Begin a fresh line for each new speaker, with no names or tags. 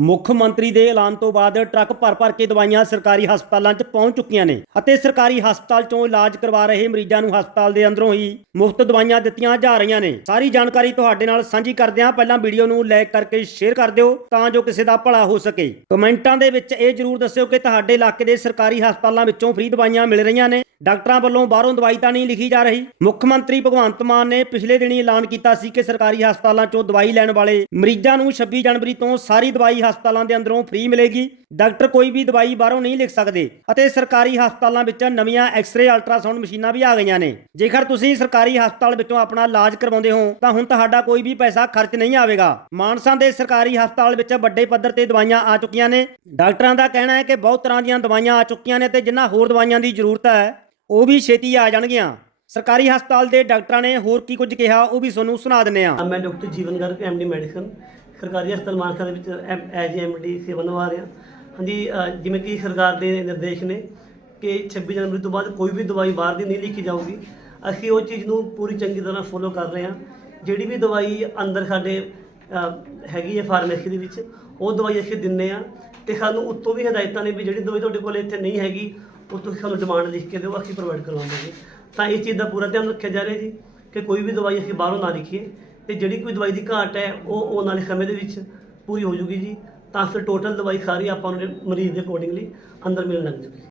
ਮੁੱਖ ਮੰਤਰੀ ਦੇ ਐਲਾਨ ਤੋਂ ਬਾਅਦ ਟਰੱਕ ਭਰ-ਭਰ ਕੇ ਦਵਾਈਆਂ ਸਰਕਾਰੀ ਹਸਪਤਾਲਾਂ 'ਚ ਪਹੁੰਚ ਚੁੱਕੀਆਂ ਨੇ ਅਤੇ ਸਰਕਾਰੀ ਹਸਪਤਾਲ 'ਚੋਂ ਇਲਾਜ ਕਰਵਾ ਰਹੇ ਮਰੀਜ਼ਾਂ ਨੂੰ ਹਸਪਤਾਲ ਦੇ ਅੰਦਰੋਂ ਹੀ ਮੁਫਤ ਦਵਾਈਆਂ ਦਿੱਤੀਆਂ ਜਾ ਰਹੀਆਂ ਨੇ। ਸਾਰੀ ਜਾਣਕਾਰੀ ਤੁਹਾਡੇ ਨਾਲ ਸਾਂਝੀ ਕਰਦੇ ਹਾਂ ਪਹਿਲਾਂ ਵੀਡੀਓ ਨੂੰ ਲਾਈਕ ਕਰਕੇ ਸ਼ੇਅਰ ਕਰ ਦਿਓ ਤਾਂ ਜੋ ਕਿਸੇ ਦਾ ਭਲਾ ਹੋ ਸਕੇ। ਕਮੈਂਟਾਂ ਦੇ ਵਿੱਚ ਇਹ ਜਰੂਰ ਦੱਸਿਓ ਕਿ ਤੁਹਾਡੇ ਇਲਾਕੇ ਦੇ ਸਰਕਾਰੀ ਹਸਪਤਾਲਾਂ ਵਿੱਚੋਂ ਫ੍ਰੀ ਦਵਾਈਆਂ ਮਿਲ ਰਹੀਆਂ ਨੇ ਡਾਕਟਰਾਂ ਵੱਲੋਂ ਬਾਹਰੋਂ ਦਵਾਈ ਤਾਂ ਨਹੀਂ ਲਿਖੀ ਜਾ ਰਹੀ। ਮੁੱਖ ਮੰਤਰੀ ਭਗਵੰਤ ਮਾਨ ਨੇ ਪਿਛਲੇ ਦਿਨੀ ਐਲਾਨ ਕੀਤਾ ਸੀ ਕਿ ਸਰਕਾਰੀ ਹਸਪਤਾਲਾਂ 'ਚੋਂ ਦਵਾਈ ਲੈਣ ਵਾਲੇ ਮਰੀਜ਼ਾਂ ਨੂੰ 26 ਜਨਵਰੀ ਤੋਂ ਸਾਰੀ ਦਵਾਈ ਹਸਪਤਾਲਾਂ ਦੇ ਅੰਦਰੋਂ ਫ੍ਰੀ ਮਿਲੇਗੀ। ਡਾਕਟਰ ਕੋਈ ਵੀ ਦਵਾਈ ਬਾਹਰੋਂ ਨਹੀਂ ਲਿਖ ਸਕਦੇ ਅਤੇ ਸਰਕਾਰੀ ਹਸਪਤਾਲਾਂ ਵਿੱਚ ਨਵੀਆਂ ਐਕਸ-ਰੇ, ਅਲਟਰਾਸਾਊਂਡ ਮਸ਼ੀਨਾਂ ਵੀ ਆ ਗਈਆਂ ਨੇ। ਜੇਕਰ ਤੁਸੀਂ ਸਰਕਾਰੀ ਹਸਪਤਾਲ ਵਿੱਚੋਂ ਆਪਣਾ ਇਲਾਜ ਕਰਵਾਉਂਦੇ ਹੋ, ਤਾਂ ਹੁਣ ਤੁਹਾਡਾ ਕੋਈ ਵੀ ਪੈਸਾ ਖਰਚ ਨਹੀਂ ਆਵੇਗਾ। ਮਾਨਸਾ ਦੇ ਸਰਕਾਰੀ ਹਸਪਤਾਲ ਵਿੱਚ ਵੱਡੇ ਪੱਧਰ ਤੇ ਦਵਾਈਆਂ ਆ ਚੁੱਕੀਆਂ ਨੇ। ਡਾਕਟਰਾਂ ਦਾ ਕਹਿਣਾ ਹੈ ਕਿ ਬਹੁਤ ਤਰ੍ਹਾਂ ਦੀਆਂ ਦਵਾਈਆਂ ਆ ਚੁੱਕੀਆਂ ਨੇ ਤੇ ਜਿਨ੍ਹਾਂ ਹੋਰ ਦਵਾਈਆਂ ਦੀ ਜ਼ਰੂਰਤ ਹੈ ਉਹ ਵੀ ਛੇਤੀ ਆ ਜਾਣਗੀਆਂ। ਸਰਕਾਰੀ ਹਸਪਤਾਲ ਦੇ ਡਾਕਟਰਾਂ ਨੇ ਹੋਰ ਕੀ ਕੁਝ ਕਿਹਾ, ਉਹ ਵੀ ਤੁਹਾਨੂੰ ਸੁਣਾ ਦਿੰਨੇ ਆ
ਮੈਂ doctor Jeevan Garg MD medicine, ਸਰਕਾਰੀ ਹਸਪਤਾਲ ਮਾਨਸਾ ਦੇ ਵਿੱਚ ਐਜ ਐਮਡੀ ਸੇਵਾ ਨਿਭਾ ਰਿਹਾ। ਹਾਂਜੀ ਜਿਵੇਂ ਕਿ ਸਰਕਾਰ ਦੇ ਨਿਰਦੇਸ਼ ਨੇ ਕਿ 26 ਜਨਵਰੀ ਤੋਂ ਬਾਅਦ ਕੋਈ ਵੀ ਦਵਾਈ ਬਾਹਰ ਦੀ ਨਹੀਂ ਲਿਖੀ ਜਾਊਗੀ। ਅਸੀਂ ਉਹ ਚੀਜ਼ ਨੂੰ ਪੂਰੀ ਚੰਗੀ ਤਰ੍ਹਾਂ ਫੋਲੋ ਕਰ ਰਹੇ ਹਾਂ। ਜਿਹੜੀ ਵੀ ਦਵਾਈ ਅੰਦਰ ਸਾਡੇ ਹੈਗੀ ਹੈ ਫਾਰਮੇਸੀ ਦੇ ਵਿੱਚ, ਉਹ ਦਵਾਈ ਅਸੀਂ ਦਿੰਨੇ ਆ ਤੇ ਸਾਨੂੰ ਉੱਤੋਂ ਵੀ ਹਦਾਇਤਾਂ ਨੇ ਵੀ ਜਿਹੜੀ ਦਵਾਈ ਤੁਹਾਡੇ ਕੋਲ ਇੱਥੇ ਨਹੀਂ ਹੈਗੀ ਉਹ ਤੁਸੀਂ ਸਾਨੂੰ ਡਿਮਾਂਡ ਲਿਖ ਕੇ ਦਿਓ, ਅਸੀਂ ਪ੍ਰੋਵਾਈਡ ਕਰਵਾਵਾਂਗੇ ਤਾਂ ਇਸ ਚੀਜ਼ ਦਾ ਪੂਰਾ ਧਿਆਨ ਰੱਖਿਆ ਜਾ ਰਿਹਾ ਜੀ ਕਿ ਕੋਈ ਵੀ ਦਵਾਈ ਅਸੀਂ ਬਾਹਰੋਂ ਨਾ ਲਿਖੀਏ ਤੇ ਜਿਹੜੀ ਕੋਈ ਦਵਾਈ ਦੀ ਘਾਟ ਹੈ, ਉਹ ਆਉਣ ਵਾਲੇ ਸਮੇਂ ਦੇ ਵਿੱਚ ਪੂਰੀ ਹੋ ਜੂਗੀ ਜੀ। ਤਾਂ ਫਿਰ ਟੋਟਲ ਦਵਾਈ ਸਾਰੀ ਆਪਾਂ ਨੂੰ ਮਰੀਜ਼ ਦੇ ਅਕੋਰਡਿੰਗਲੀ ਅੰਦਰ ਮਿਲਣ ਲੱਗ ਜੂਗੀ।